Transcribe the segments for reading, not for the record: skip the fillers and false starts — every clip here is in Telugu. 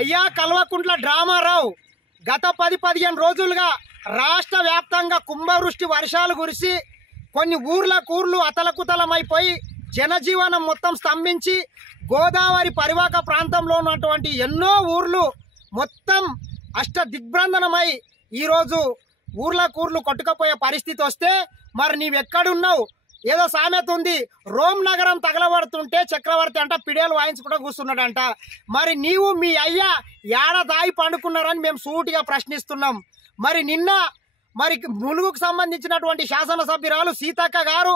అయ్యా కల్వకుంట్ల డ్రామారావు గత 10-15 రోజులుగా రాష్ట్ర వ్యాప్తంగా కుంభవృష్టి వర్షాలు కురిసి కొన్ని ఊర్లు అతలకుతలమైపోయి జనజీవనం మొత్తం స్తంభించి గోదావరి పరివాహక ప్రాంతంలో ఉన్నటువంటి ఎన్నో ఊర్లు మొత్తం దిగ్బంధనమై ఈరోజు ఊర్లు కొట్టుకపోయే పరిస్థితి వస్తే మరి నీవెక్కడున్నావు? ఏదో సామెత ఉంది, రోమ్ నగరం తగలబడుతుంటే చక్రవర్తి అంట పిడేలు వాయించుకుంటూ కూర్చున్నాడంట. మరి నీవు మీ అయ్యా ఏడ దాయి పండుకున్నారని మేము సూటిగా ప్రశ్నిస్తున్నాం. మరి నిన్న ములుగుకు సంబంధించినటువంటి శాసనసభ్యురాలు సీతక్క గారు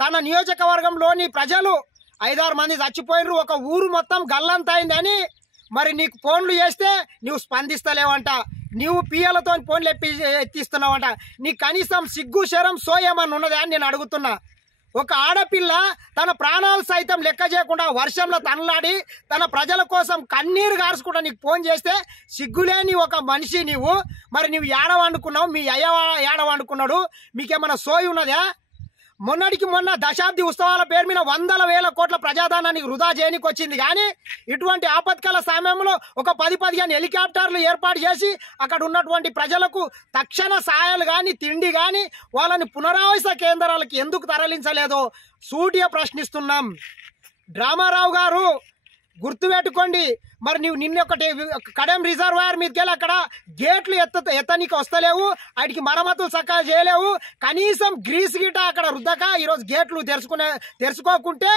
తన నియోజకవర్గంలోని ప్రజలు 5-6 మంది చచ్చిపోయినరు, ఒక ఊరు మొత్తం గల్లంతైందని మరి నీకు ఫోన్లు చేస్తే నువ్వు స్పందిస్తలేవంట. నువ్వు పిఎలతో ఫోన్లు ఎత్తిస్తున్నావంట. నీకు కనీసం సిగ్గు శరం సోయమని ఉన్నదా అని నేను అడుగుతున్నా. ఒక ఆడపిల్ల తన ప్రాణాలు సైతం లెక్క చేయకుండా వర్షంలో తనలాడి తన ప్రజల కోసం కన్నీరు గార్చుకుంటా నీకు ఫోన్ చేస్తే సిగ్గులేని ఒక మనిషి నీవు. మరి నువ్వు ఏడవనుకున్నావు, మీ అయ్య ఏడవనుకున్నాడు, మీకేమైనా సోయి ఉన్నదా? మొన్నటికి మొన్న దశాబ్ది ఉత్సవాల పేరు మీద 100,000 కోట్ల ప్రజాధనాన్ని వృధా చేయనికి వచ్చింది. కానీ ఇటువంటి ఆపత్కాల సమయంలో ఒక 10-15 హెలికాప్టర్లు ఏర్పాటు చేసి అక్కడ ఉన్నటువంటి ప్రజలకు తక్షణ సహాయాలు కానీ తిండి కానీ వాళ్ళని పునరావాస కేంద్రాలకు ఎందుకు తరలించలేదో సూటిగా ప్రశ్నిస్తున్నాం. డ్రామారావు గారు గుర్తుపెట్టుకోండి, మరి నువ్వు నిన్న ఒకటి కడెం రిజర్వాయర్ మీదకెళ్ళి అక్కడ గేట్లు ఎత్తనీకి వస్తలేవు, వాటికి మరమ్మతులు చక్కగా చేయలేవు, కనీసం గ్రీస్ గిట అక్కడ రుద్దక ఈరోజు గేట్లు తెరుచుకోకుంటే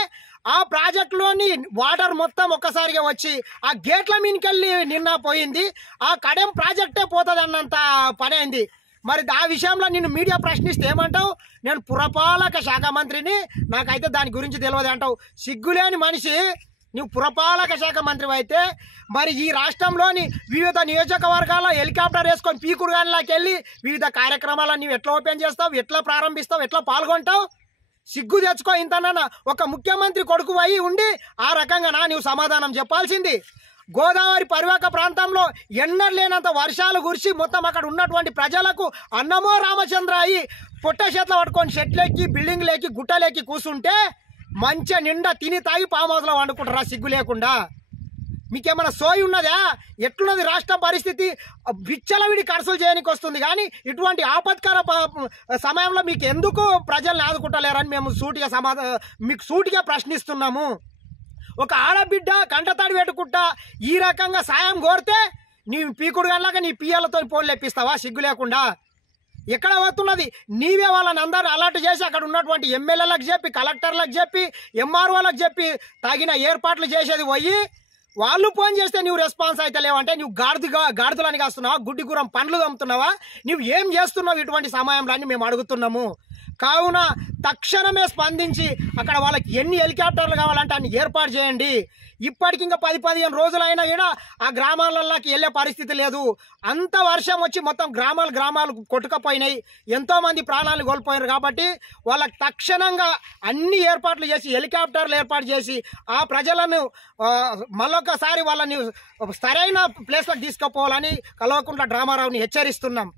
ఆ ప్రాజెక్టులోని వాటర్ మొత్తం ఒక్కసారిగా వచ్చి ఆ గేట్ల మీదకెళ్ళి నిన్న పోయింది. ఆ కడెం ప్రాజెక్టే పోతుంది అన్నంత పని అయింది. మరి ఆ విషయంలో నిన్ను మీడియా ప్రశ్నిస్తే ఏమంటావు? నేను పురపాలక శాఖ మంత్రిని, నాకైతే దాని గురించి తెలియదు అంటావు. సిగ్గులేని మనిషి నువ్వు పురపాలక శాఖ మంత్రి అయితే మరి ఈ రాష్ట్రంలోని వివిధ నియోజకవర్గాల్లో హెలికాప్టర్ వేసుకొని పీకుడుగానిలోకి వెళ్ళి వివిధ కార్యక్రమాలను నువ్వు ఎట్లా ఓపెన్ చేస్తావు, ఎట్లా ప్రారంభిస్తావు, ఎట్లా పాల్గొంటావు? సిగ్గు తెచ్చుకో. ఇంతనా ఒక ముఖ్యమంత్రి కొడుకు అయి ఉండి ఆ రకంగా నువ్వు సమాధానం చెప్పాల్సింది. గోదావరి పరివాహక ప్రాంతంలో ఎన్నడూ లేనంత వర్షాలు కురిసి మొత్తం అక్కడ ఉన్నటువంటి ప్రజలకు అన్నమో రామచంద్ర అయ్యి పొట్ట చేతిలో పట్టుకొని చెట్లెక్కి బిల్డింగ్లెక్కి గుట్టలెక్కి కూర్చుంటే మంచిగా నిండా తిని తాగి ఫామ్ హౌస్లో వండుకుంటారా సిగ్గు లేకుండా? మీకేమైనా సోయి ఉన్నదా? ఎట్లున్నది రాష్ట్ర పరిస్థితి? బిచ్చలవిడి ఖర్చులు చేయడానికి వస్తుంది కానీ ఇటువంటి ఆపత్కర సమయంలో మీకు ఎందుకు ప్రజల్ని ఆదుకుంటలేరని మేము మీకు సూటిగా ప్రశ్నిస్తున్నాము. ఒక ఆడబిడ్డ కంటతాడి పెట్టుకుంటా ఈ రకంగా సాయం కోరితే నీ పీకుడు గల్లాగా నీ పిఎలతో ఫోన్లు ఎప్పిస్తావా సిగ్గు లేకుండా? ఎక్కడ పోతున్నది? నీవే వాళ్ళని అందరూ అలర్ట్ చేసి అక్కడ ఉన్నటువంటి ఎమ్మెల్యేలకు చెప్పి, కలెక్టర్లకు చెప్పి, ఎంఆర్ఓలకు చెప్పి తగిన ఏర్పాట్లు చేసేది పోయి వాళ్ళు ఫోన్ చేస్తే నువ్వు రెస్పాన్స్ అయితే లేవంటే నువ్వు గాడిదలని కాస్తున్నావా? గుడ్డిగురం పండ్లు తమ్ముతున్నావా? నువ్వు ఏం చేస్తున్నావు ఇటువంటి సమయంలో అని మేము అడుగుతున్నాము. కావున తక్షణమే స్పందించి అక్కడ వాళ్ళకి ఎన్ని హెలికాప్టర్లు కావాలంటే అన్ని ఏర్పాటు చేయండి. ఇప్పటికి ఇంకా 10-15 రోజులైనా కూడా ఆ గ్రామాలలోకి వెళ్ళే పరిస్థితి లేదు. అంత వర్షం వచ్చి మొత్తం గ్రామాలు కొట్టుకపోయినాయి, ఎంతో మంది ప్రాణాలు కోల్పోయారు. కాబట్టి వాళ్ళకి తక్షణంగా అన్ని ఏర్పాట్లు చేసి హెలికాప్టర్లు ఏర్పాటు చేసి ఆ ప్రజలను మళ్ళొకసారి వాళ్ళని సరైన ప్లేస్లకు తీసుకుపోవాలని కల్వకుంట్ల డ్రామారావుని హెచ్చరిస్తున్నాం.